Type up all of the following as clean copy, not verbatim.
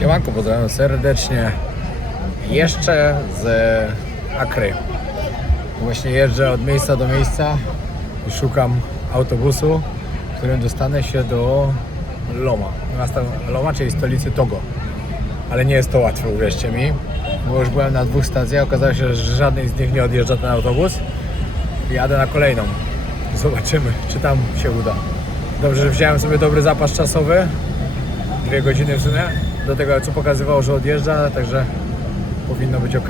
Siemanko, pozdrawiam serdecznie. Jeszcze z Akry. Właśnie jeżdżę od miejsca do miejsca i szukam autobusu, którym dostanę się do Loma. Miasta Loma, czyli stolicy Togo. Ale nie jest to łatwe, uwierzcie mi, bo już byłem na 2 stacjach, okazało się, że żadnej z nich nie odjeżdża ten autobus. Jadę na kolejną. Zobaczymy, czy tam się uda. Dobrze, że wziąłem sobie dobry zapas czasowy. 2 godziny w sumie. Do tego, co pokazywało, że odjeżdża, także powinno być ok.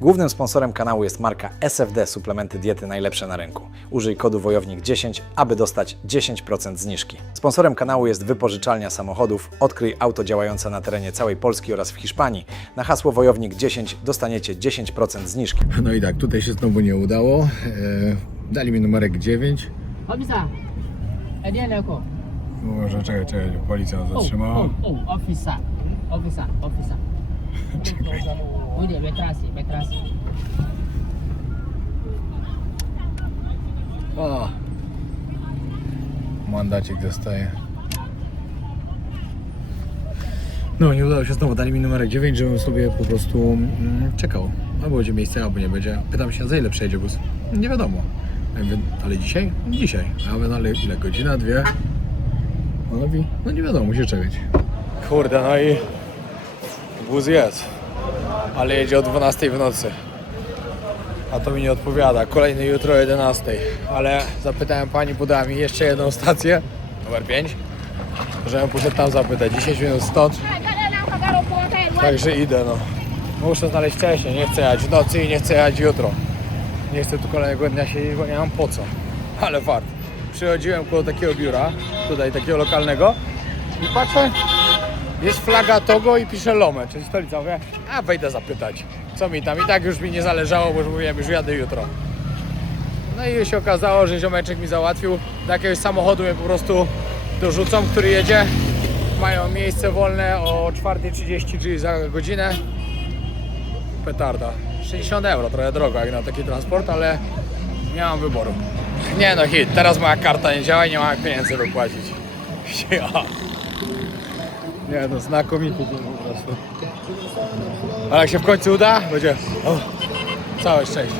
Głównym sponsorem kanału jest marka SFD Suplementy Diety najlepsze na rynku. Użyj kodu wojownik 10, aby dostać 10% zniżki. Sponsorem kanału jest wypożyczalnia samochodów. Odkryj auto działające na terenie całej Polski oraz w Hiszpanii. Na hasło wojownik 10 dostaniecie 10% zniżki. No i tak, tutaj się znowu nie udało. Dali mi numerek 9. Officer, Może czekaj, policja nas zatrzymała. officer. Udah, betrasi. O! Mandacik dostaje. No, nie udało się znowu. Dali mi numerek 9, żebym sobie po prostu czekał. Albo będzie miejsce, albo nie będzie. Pytam się, za ile przejedzie bus? Nie wiadomo. Ja mówię, ale dzisiaj? Dzisiaj. A mówię, no ale ile? Godzina, 2? On mówi, no nie wiadomo, musi czekać. Kurde, no i bus jest. Ale jedzie o 12 w nocy. A to mi nie odpowiada. Kolejny jutro o 11. Ale zapytałem pani, podała mi jeszcze jedną stację, numer 5, żebym poszedł tam zapytać. 10 minut stąd. Także idę, no. Muszę znaleźć wcześniej. Nie chcę jechać w nocy i nie chcę jechać jutro. Nie chcę tu kolejnego dnia siedzieć, bo nie mam po co. Ale fart. Przychodziłem koło takiego biura, tutaj takiego lokalnego i patrzę, jest flaga Togo i pisze Lomé, czyli stolica. Mówię, a wejdę zapytać, co mi tam. I tak już mi nie zależało, bo już mówiłem, już jadę jutro. No i się okazało, że ziomeczek mi załatwił. Do jakiegoś samochodu mnie po prostu dorzucą, który jedzie. Mają miejsce wolne o 4:30, czyli za godzinę. Petarda. 60 euro, trochę drogo jak na taki transport, ale nie mam wyboru. Nie no hit, teraz moja karta nie działa i nie mam pieniędzy wypłacić. Ja. Nie no, znakomity to po prostu. Ale jak się w końcu uda, będzie całe szczęście.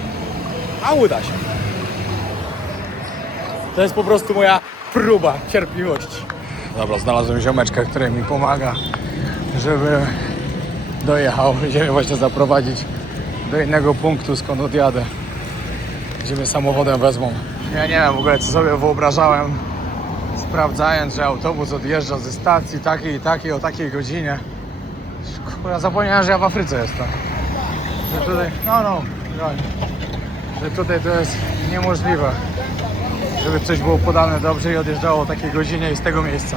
A uda się. To jest po prostu moja próba cierpliwości. Dobra, znalazłem ziomeczka, który mi pomaga, żeby dojechał. Idziemy właśnie zaprowadzić do innego punktu, skąd odjadę. Gdzie mnie samochodem wezmą. Ja nie wiem w ogóle, co sobie wyobrażałem, sprawdzając, że autobus odjeżdża ze stacji takiej i takiej o takiej godzinie. Ja zapomniałem, że ja w Afryce jestem. Że tutaj, że tutaj to jest niemożliwe, żeby coś było podane dobrze i odjeżdżało o takiej godzinie i z tego miejsca.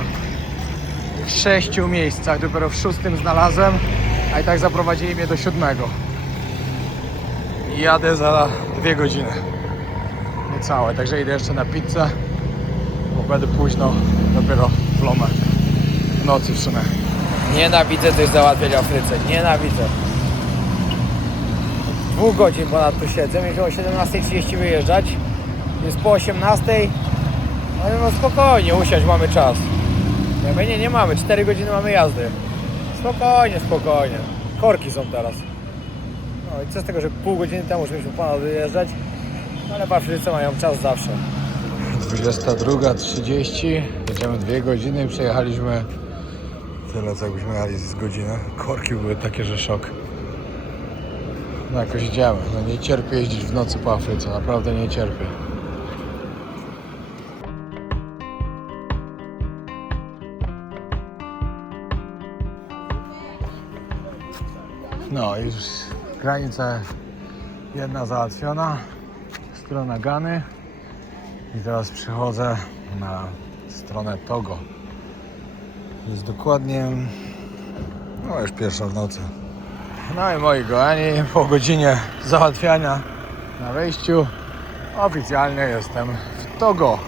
W 6 miejscach, dopiero w 6 znalazłem, a i tak zaprowadzili mnie do 7. I jadę za 2 godziny. Niecałe, także idę jeszcze na pizzę, bo będę późno dopiero w Lomé. W nocy w sumie. Nienawidzę coś załatwiać w Afryce, nienawidzę. 2 godzin ponad tu siedzę, mieliśmy o 17:30 wyjeżdżać, jest po 18:00, no spokojnie, usiądź, mamy czas. Ja mówię, nie mamy, 4 godziny mamy jazdy. Spokojnie. Korki są teraz. No i co z tego, że pół godziny temu już mieliśmy ponad wyjeżdżać, ale w Afryce mają czas zawsze. 22:30, jedziemy 2 godziny i przejechaliśmy tyle, co jakbyśmy jechali z godziny. Korki były takie, że szok. No jakoś idziemy, no nie cierpię jeździć w nocy po Afryce, naprawdę nie cierpię. No i już granica jedna załatwiona, strona Gany i teraz przychodzę na stronę Togo. Jest dokładnie, no już 1:00 w nocy. No i moi kochani, po godzinie załatwiania na wejściu oficjalnie jestem w Togo.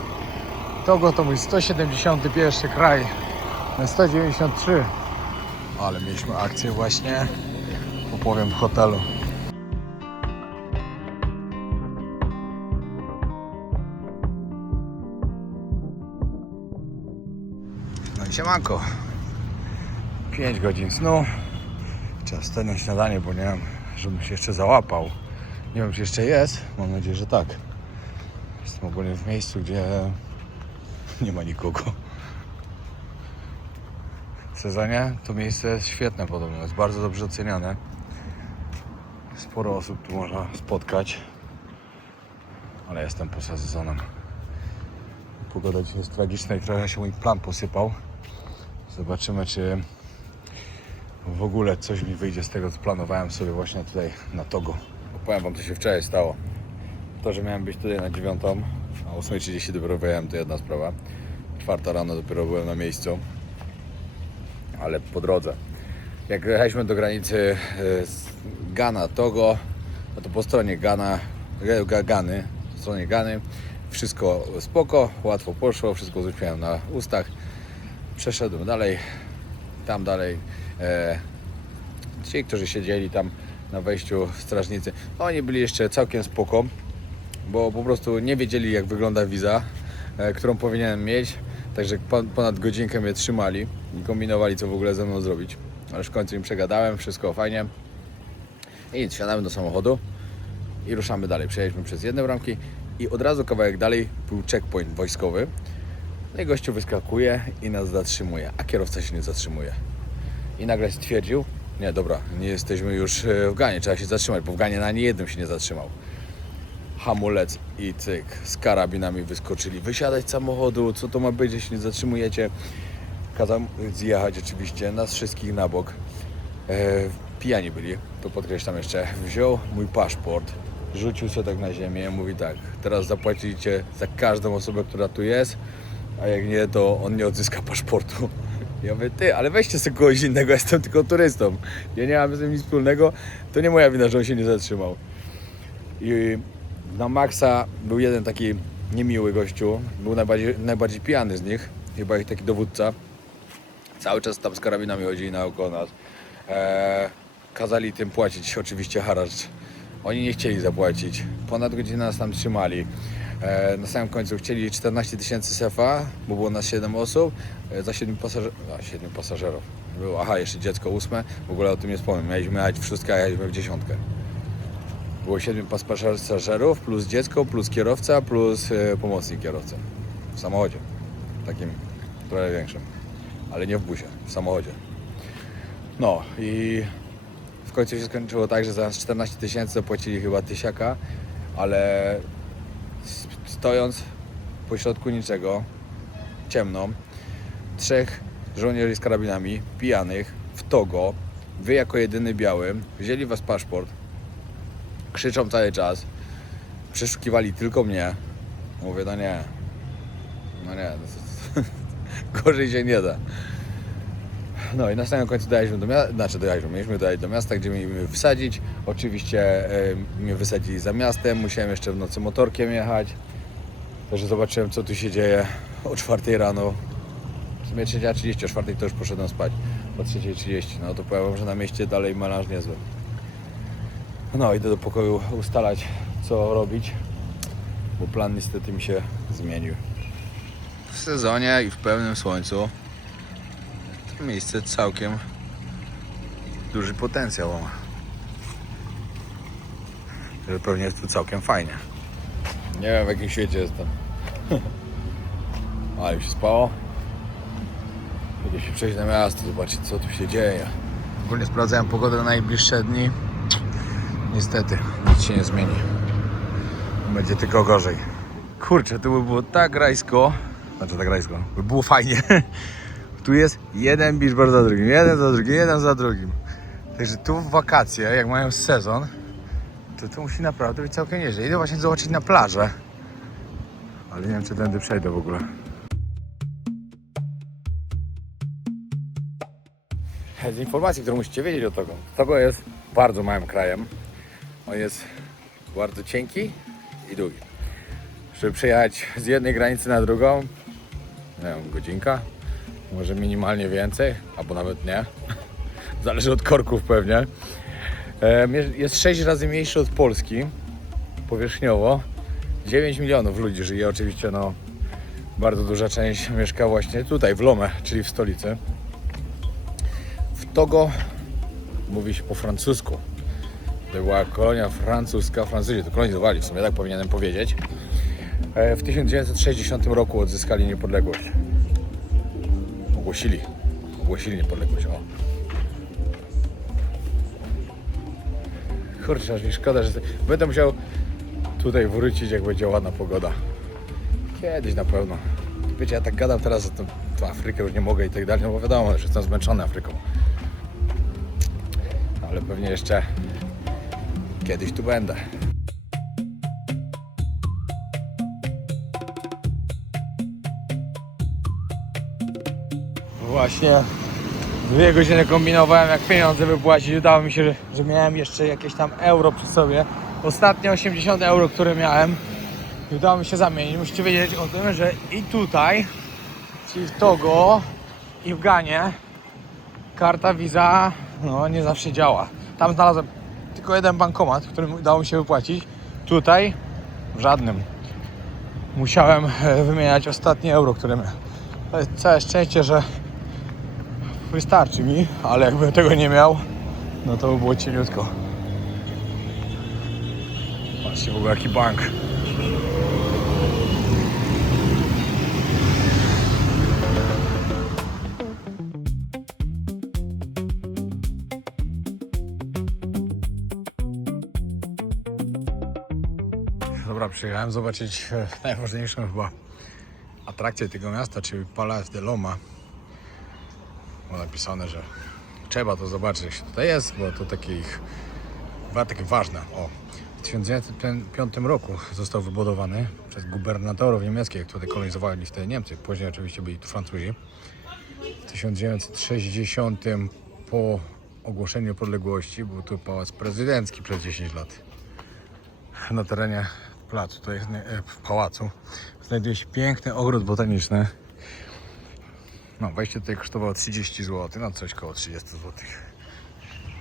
Togo to mój 171 kraj na 193. Ale mieliśmy akcję właśnie, opowiem w hotelu. No i siemanko. 5 godzin snu. Trzeba wstać na śniadanie, bo nie wiem, żebym się jeszcze załapał. Nie wiem, czy jeszcze jest. Mam nadzieję, że tak. Jestem ogólnie w miejscu, gdzie nie ma nikogo. W sezonie to miejsce jest świetne podobno. Jest bardzo dobrze oceniane. Sporo osób tu można spotkać. Ale jestem poza sezonem. Pogoda dzisiaj jest tragiczna i trochę się mój plan posypał. Zobaczymy, czy w ogóle coś mi wyjdzie z tego, co planowałem sobie właśnie tutaj na Togo. Opowiem wam, co się wczoraj stało. To, że miałem być tutaj na 9, a o 8:30 dopiero wyjechałem, to jedna sprawa. 4 rano dopiero byłem na miejscu. Ale po drodze. Jak jechaliśmy do granicy z Ghana, Togo, no to po stronie Gany, po stronie Gany wszystko spoko, łatwo poszło, wszystko uzupełniałem na ustach. Przeszedłem dalej, tam dalej. Ci, którzy siedzieli tam na wejściu, strażnicy, no oni byli jeszcze całkiem spoko, bo po prostu nie wiedzieli, jak wygląda wiza, którą powinienem mieć. Także ponad godzinkę mnie trzymali i kombinowali, co w ogóle ze mną zrobić. Ale w końcu im przegadałem, wszystko fajnie. I nic, wsiadamy do samochodu i ruszamy dalej. Przejechaliśmy przez jedne bramki i od razu kawałek dalej był checkpoint wojskowy. No i gościu wyskakuje i nas zatrzymuje, a kierowca się nie zatrzymuje. I nagle stwierdził, nie dobra, nie jesteśmy już w Ganie, trzeba się zatrzymać, bo w Ganie na ani jednym się nie zatrzymał. Hamulec i cyk, z karabinami wyskoczyli, wysiadać z samochodu, co to ma być, jeśli nie zatrzymujecie. Kazał zjechać oczywiście, nas wszystkich na bok. Pijani byli, to podkreślam jeszcze. Wziął mój paszport, rzucił sobie tak na ziemię, mówi tak, teraz zapłacicie za każdą osobę, która tu jest, a jak nie, to on nie odzyska paszportu. Ja mówię, ty, ale weźcie sobie kogoś innego, jestem tylko turystą. Ja nie mam z tym nic wspólnego, to nie moja wina, że on się nie zatrzymał. I na maksa był jeden taki niemiły gościu, był najbardziej pijany z nich, chyba ich taki dowódca. Cały czas tam z karabinami chodzili naokoło nas. Kazali tym płacić oczywiście haracz. Oni nie chcieli zapłacić. Ponad godzinę nas tam trzymali. Na samym końcu chcieli 14 000 sefa, bo było nas 7 osób, za 7 pasażerów. Było, aha, jeszcze dziecko 8, w ogóle o tym nie wspomnę. Mieliśmy jechać w 6, a jechaliśmy w 10. Było 7 pasażerów, plus dziecko, plus kierowca, plus pomocnik kierowcy. W samochodzie, takim trochę większym, ale nie w busie, w samochodzie. No i w końcu się skończyło tak, że za 14 000 zapłacili chyba 1000, ale stojąc pośrodku niczego, ciemno, 3 żołnierzy z karabinami, pijanych, w Togo, wy jako jedyny biały, wzięli was paszport, krzyczą cały czas, przeszukiwali tylko mnie. Mówię, no nie, gorzej się nie da. No i na samym końcu dojechaliśmy do miasta, mieliśmy dojechać do miasta, gdzie mieliśmy wysadzić. Oczywiście mnie wysadzili za miastem, musiałem jeszcze w nocy motorkiem jechać. Także zobaczyłem, co tu się dzieje o 4 rano. W sumie 3:30, o 4 to już poszedłem spać. O 3:30, no to powiem, że na mieście dalej melanż niezły. No, idę do pokoju ustalać, co robić, bo plan niestety mi się zmienił. W sezonie i w pełnym słońcu to miejsce całkiem duży potencjał ma. Że pewnie jest tu całkiem fajnie. Nie wiem, w jakim świecie jestem. Ale już się spało. Idę się przejść na miasto, zobaczyć, co tu się dzieje. Ogólnie sprawdzałem pogodę na najbliższe dni. Niestety, nic się nie zmieni. Będzie tylko gorzej. Kurczę, tu by było tak rajsko. Znaczy tak rajsko, by było fajnie. Tu jest jeden beach bar za drugim, jeden za drugim. Także tu w wakacje, jak mają sezon, to musi naprawdę być całkiem nieźle. Idę właśnie zobaczyć na plażę. Ale nie wiem, czy tędy przejdę w ogóle. Z informacji, którą musicie wiedzieć o Togo. Togo jest bardzo małym krajem. On jest bardzo cienki i długi. Żeby przejechać z jednej granicy na drugą, nie wiem, godzinka, może minimalnie więcej, albo nawet nie. Zależy od korków pewnie. Jest 6 razy mniejszy od Polski powierzchniowo. 9 milionów ludzi żyje, oczywiście no bardzo duża część mieszka właśnie tutaj w Lomé, czyli w stolicy. Togo mówi się po francusku. To była kolonia francuska, Francuzi to kolonizowali, w sumie tak powinienem powiedzieć. W 1960 roku odzyskali niepodległość. Ogłosili niepodległość, o. Kurczę, aż mi szkoda, że będę musiał tutaj wrócić, jak będzie ładna pogoda. Kiedyś na pewno. Wiecie, ja tak gadam teraz, że to Afrykę już nie mogę i tak dalej, no bo wiadomo, że jestem zmęczony Afryką. Ale pewnie jeszcze kiedyś tu będę. Właśnie 2 godziny kombinowałem, jak pieniądze wypłacić. Udało mi się, że miałem jeszcze jakieś tam euro przy sobie. Ostatnie 80 euro, które miałem, i udało mi się zamienić. Musicie wiedzieć o tym, że i tutaj, czyli w Togo i w Ganie, karta Visa no nie zawsze działa. Tam znalazłem tylko jeden bankomat, w którym udało mi się wypłacić. Tutaj w żadnym. Musiałem wymieniać ostatnie euro, które miałem. To jest całe szczęście, że wystarczy mi, ale jakbym tego nie miał, no to by było cieniutko. Patrzcie w ogóle jaki bank. Dobra, przyjechałem zobaczyć najważniejszą chyba atrakcję tego miasta, czyli Palace de Loma. Było napisane, że trzeba to zobaczyć, jak się tutaj jest, bo to takie ważne. O, w 1905 roku został wybudowany przez gubernatorów niemieckich, którzy kolonizowali wtedy Niemcy. Później oczywiście byli tu Francuzi. W 1960 po ogłoszeniu niepodległości był tu pałac prezydencki przez 10 lat. Na terenie placu, to jest w pałacu, znajduje się piękny ogród botaniczny. No, wejście tutaj kosztowało 30 zł, no coś koło 30 zł.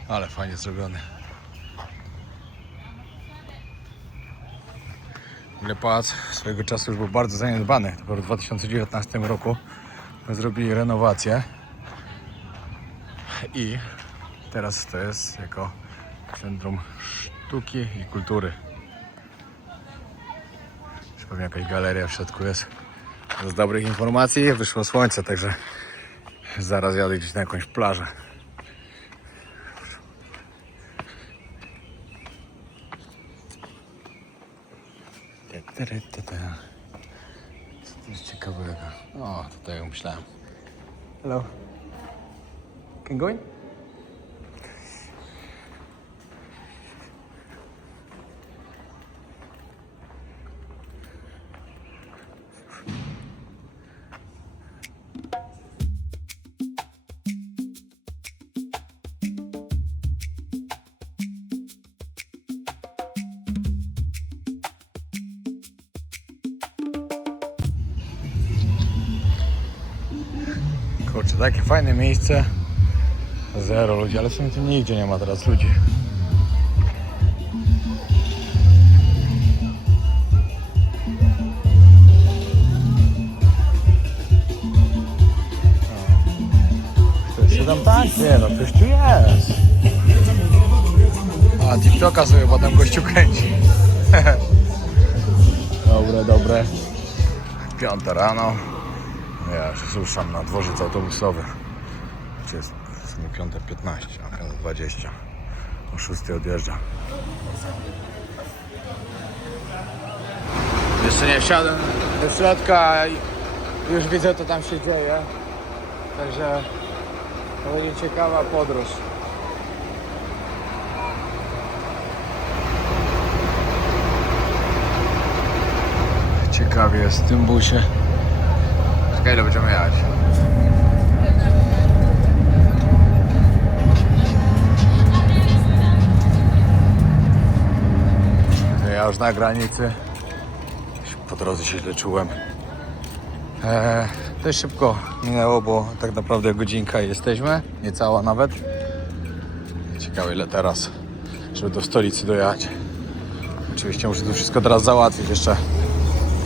Ale fajnie zrobiony. Pałac swojego czasu już był bardzo zaniedbany. Dopiero w 2019 roku zrobili renowację. I teraz to jest jako centrum sztuki i kultury. Pewnie jakaś galeria w środku jest. Z dobrych informacji wyszło słońce, także zaraz jadę gdzieś na jakąś plażę. Co to jest ciekawego? O, tutaj jak myślałem. Hello. Can go in? Kurczę, takie fajne miejsce. Zero ludzi, ale w sumie tu nigdzie nie ma teraz ludzi. Ktoś się tam tak? Nie no, ktoś tu jest. A TikToka sobie potem gościu kręci. Dobre. 5 rano. Ja już ruszam na dworzec autobusowy. Jest w sumie 5:15, a 5:20. O 6 odjeżdża. Jeszcze nie wsiadłem do środka i już widzę, co tam się dzieje. Także to będzie ciekawa podróż. Ciekawie jest w tym busie. Czekaj, ile będziemy jechać. Ja już na granicy. Po drodze się źle czułem. Dość szybko minęło, bo tak naprawdę godzinka i jesteśmy. Niecała nawet. Ciekawe ile teraz, żeby do stolicy dojechać. Oczywiście muszę to wszystko teraz załatwić. Jeszcze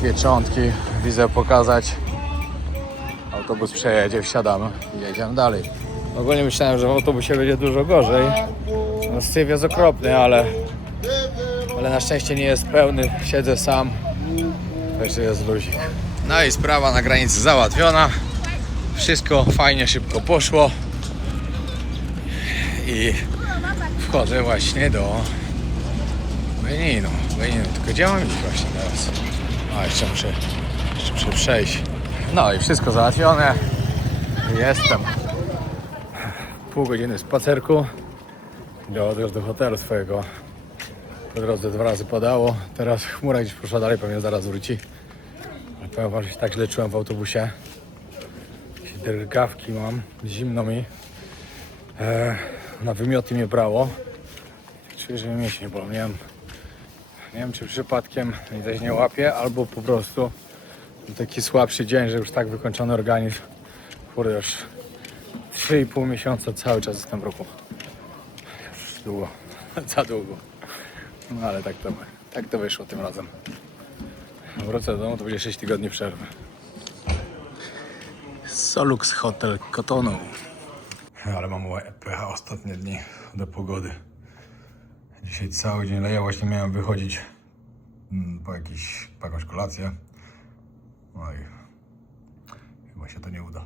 pieczątki, wizę pokazać. Autobus przejedzie, wsiadamy i jedziemy dalej. Ogólnie myślałem, że w autobusie będzie dużo gorzej. No, syf jest okropny, ale na szczęście nie jest pełny. Siedzę sam. Jeszcze jest luzik. No i sprawa na granicy załatwiona. Wszystko fajnie, szybko poszło. I wchodzę właśnie do Beninu. Tylko gdzie mam iść właśnie teraz? A, jeszcze muszę przejść. No i wszystko załatwione. Jestem. Pół godziny spacerku. Już do hotelu swojego. Po drodze 2 razy padało. Teraz chmura gdzieś poszła dalej, pewnie zaraz wróci. Ale powiem wam, że się tak źle czułem w autobusie. Jakieś drgawki mam, zimno mi. Na wymioty mnie brało. Czuję, że mnie mięśnie bolą. Nie wiem, czy przypadkiem coś nie łapie, albo po prostu taki słabszy dzień, że już tak wykończony organizm. Kurde, już 3,5 miesiąca cały czas jestem w ruchu. Już długo, za długo. No ale tak to wyszło tym razem. Wrócę do domu, to będzie 6 tygodni przerwy. Solux Hotel Cotonou. Ale mam pecha ostatnie dni do pogody. Dzisiaj cały dzień leje, właśnie miałem wychodzić po jakąś kolację. No i chyba się to nie uda.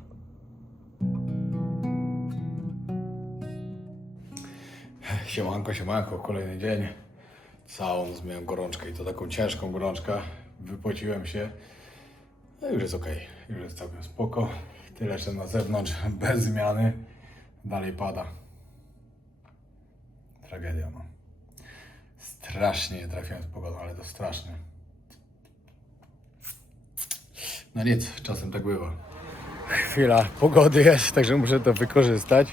Siemanko, kolejny dzień. Całą noc miałem gorączkę i to taką ciężką gorączkę. Wypociłem się. No już jest ok, już jest całkiem spoko. Tyle, że na zewnątrz bez zmiany. Dalej pada. Tragedia, no. Strasznie nie trafiłem z pogodą, ale to strasznie. No nic, czasem tak bywa. Chwila pogody jest, także muszę to wykorzystać.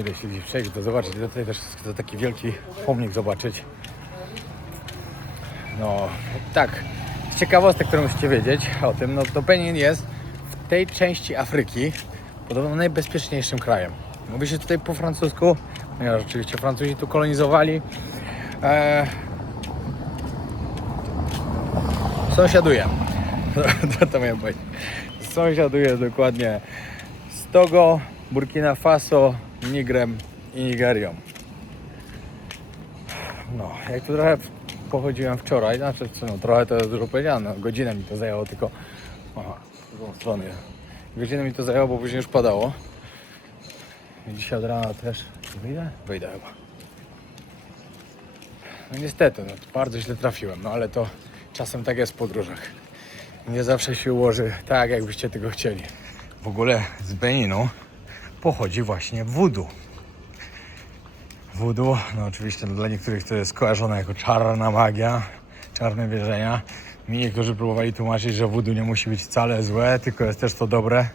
Idę się gdzieś przejść, to zobaczyć. Tutaj też chcę taki wielki pomnik zobaczyć. No, tak. Z ciekawostek, którą musicie wiedzieć o tym, no to Benin jest w tej części Afryki podobno najbezpieczniejszym krajem. Mówi się tutaj po francusku, ponieważ oczywiście Francuzi tu kolonizowali. Sąsiaduje. To miałem powiedzieć. Sąsiaduje dokładnie z Togo, Burkina Faso, Nigrem i Nigerią. No, jak tu trochę pochodziłem wczoraj, znaczy no, trochę to jest dużo powiedziane, godzinę mi to zajęło tylko, w drugą stronę. Godzinę mi to zajęło, bo później już padało. I dzisiaj od rana też wyjdę? Wyjdę chyba. No niestety, no, bardzo źle trafiłem, no ale to czasem tak jest w podróżach. Nie zawsze się ułoży tak, jakbyście tego chcieli. W ogóle z Beninu pochodzi właśnie voodoo. Voodoo, no oczywiście dla niektórych to jest kojarzone jako czarna magia, czarne wierzenia. Mi niektórzy próbowali tłumaczyć, że voodoo nie musi być wcale złe, tylko jest też to dobre.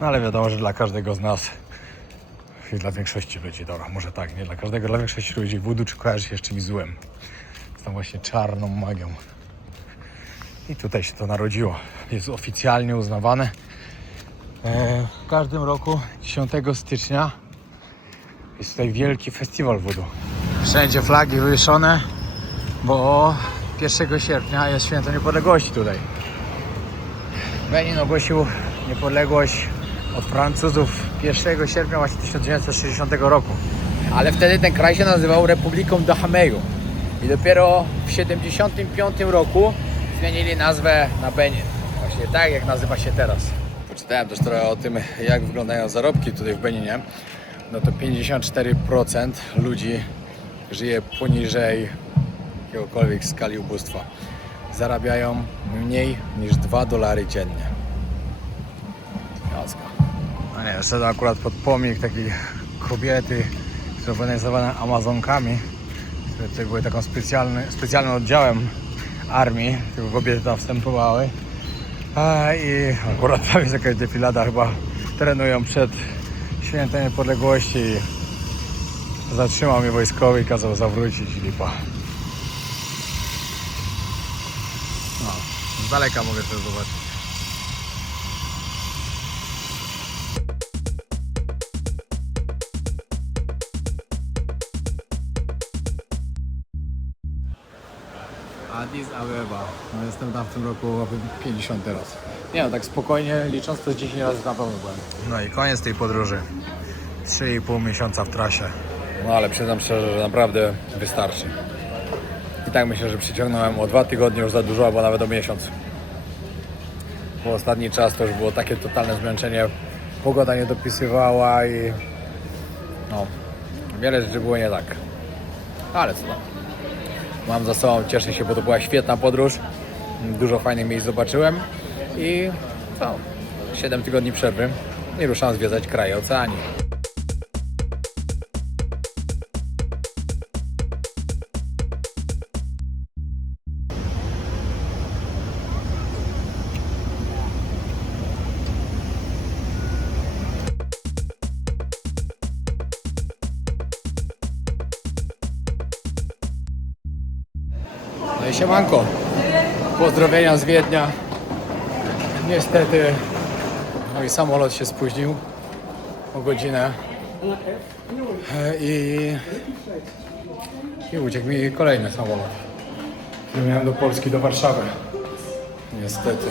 No ale wiadomo, że dla każdego z nas i dla większości ludzi, dobra, może tak, nie dla każdego, dla większości ludzi voodoo czy kojarzy się z czymś złym. Z tą właśnie czarną magią. I tutaj się to narodziło. Jest oficjalnie uznawane. W każdym roku 10 stycznia jest tutaj wielki festiwal voodoo. Wszędzie flagi wywieszone, bo 1 sierpnia jest święto niepodległości tutaj. Benin ogłosił niepodległość od Francuzów 1 sierpnia właśnie 1960 roku. Ale wtedy ten kraj się nazywał Republiką Dahameju. I dopiero w 1975 roku zmienili nazwę na Benin. Właśnie tak, jak nazywa się teraz. Poczytałem też trochę o tym, jak wyglądają zarobki tutaj w Beninie. No to 54% ludzi żyje poniżej jakiegokolwiek skali ubóstwa. Zarabiają mniej niż $2 dziennie. Jazga. No nie, szedłem akurat pod pomnik takiej kobiety, które były nazywane Amazonkami, które tutaj były taką specjalnym oddziałem armii, które kobiety tam wstępowały. I akurat tam jest jakaś defilada, chyba trenują przed świętem niepodległości i zatrzymał mnie wojskowy i kazał zawrócić i lipa. No, z daleka mogę to zobaczyć. Addis Abeba. No, jestem tam w tym roku 50 raz. Nie no, tak spokojnie licząc to 10 razy na pewno byłem. No i koniec tej podróży. 3,5 miesiąca w trasie. No ale przyznam szczerze, że naprawdę wystarczy. I tak myślę, że przyciągnąłem o 2 tygodnie już za dużo, albo nawet o miesiąc. Bo ostatni czas to już było takie totalne zmęczenie. Pogoda nie dopisywała i no, wiele rzeczy było nie tak. Ale co tam. Mam za sobą, cieszę się, bo to była świetna podróż. Dużo fajnych miejsc zobaczyłem i co? 7 tygodni przerwy i ruszam zwiedzać kraje oceanii. No i siemanko, pozdrowienia z Wiednia. Niestety mój samolot się spóźnił o godzinę i uciekł mi kolejny samolot, który miałem do Polski, do Warszawy. Niestety.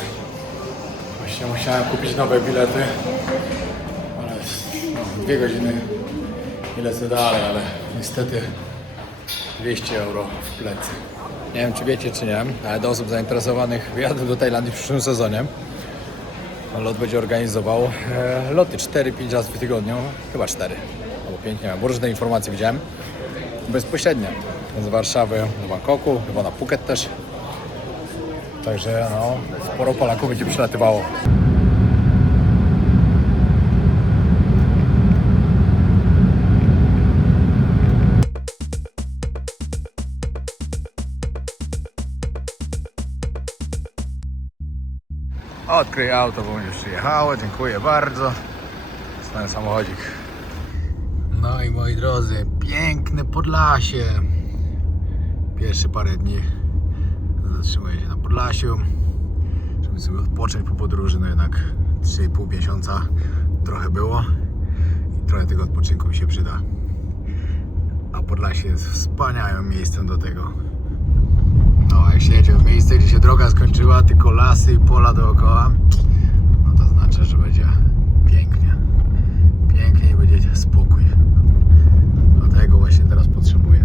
Właśnie musiałem kupić nowe bilety, ale no, 2 godziny i lecę dalej, ale niestety 200 euro w plecy. Nie wiem, czy wiecie, czy nie, ale do osób zainteresowanych wyjazdem do Tajlandii w przyszłym sezonie LOT będzie organizował loty 4-5 razy w tygodniu, chyba 4 albo 5, nie wiem, bo różne informacje widziałem bezpośrednio z Warszawy do Bangkoku, chyba na Phuket też. Także no, sporo Polaków będzie przylatywało. Odkryj auto, bo już przyjechało, dziękuję bardzo. Ten samochodzik. No i moi drodzy, piękne Podlasie. Pierwsze parę dni zatrzymuję się na Podlasiu, żeby sobie odpocząć po podróży, no jednak 3,5 miesiąca trochę było i trochę tego odpoczynku mi się przyda. A Podlasie jest wspaniałym miejscem do tego. No, jak się jedzie w miejsce, gdzie się droga skończyła, tylko lasy i pola dookoła, no to znaczy, że będzie pięknie. Pięknie i będzie spokój. A tego właśnie teraz potrzebuję.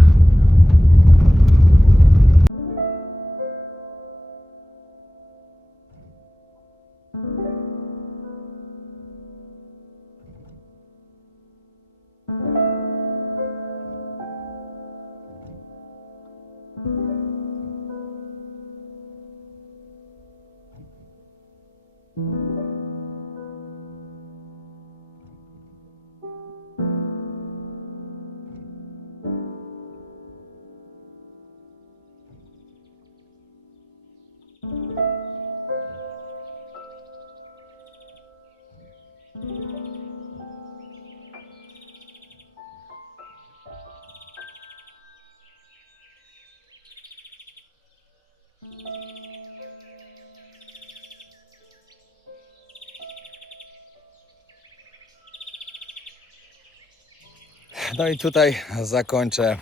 No i tutaj zakończę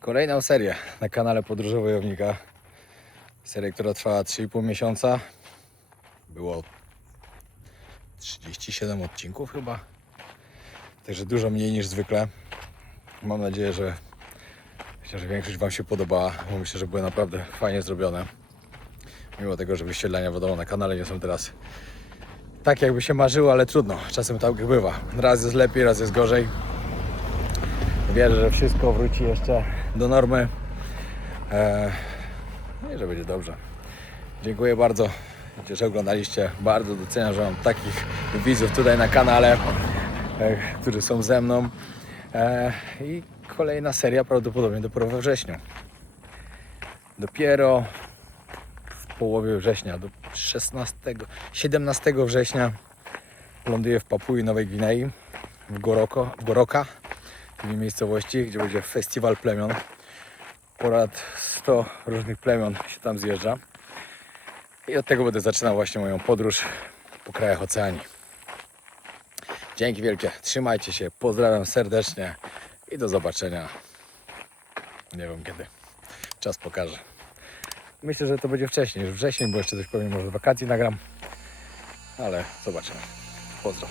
kolejną serię na kanale Podróże Wojownika. Serię, która trwała 3,5 miesiąca. Było 37 odcinków chyba. Także dużo mniej niż zwykle. Mam nadzieję, że chociaż większość Wam się podobała, bo myślę, że były naprawdę fajnie zrobione. Mimo tego, że wyświetlenia wiadomo na kanale nie są teraz tak jakby się marzyło, ale trudno. Czasem tak bywa. Raz jest lepiej, raz jest gorzej. Wierzę, że wszystko wróci jeszcze do normy. I że będzie dobrze. Dziękuję bardzo, że oglądaliście. Bardzo doceniam, że mam takich widzów tutaj na kanale, którzy są ze mną. I kolejna seria prawdopodobnie dopiero we wrześniu. Dopiero w połowie września, do 17 września ląduję w Papui Nowej Gwinei, w Goroka, tej miejscowości, gdzie będzie festiwal plemion. Ponad 100 różnych plemion się tam zjeżdża. I od tego będę zaczynał właśnie moją podróż po krajach oceanii. Dzięki wielkie, trzymajcie się, pozdrawiam serdecznie i do zobaczenia. Nie wiem kiedy, czas pokaże. Myślę, że to będzie wcześniej, już wrzesień, bo jeszcze coś powiem, może w wakacji nagram. Ale zobaczymy. Pozdro.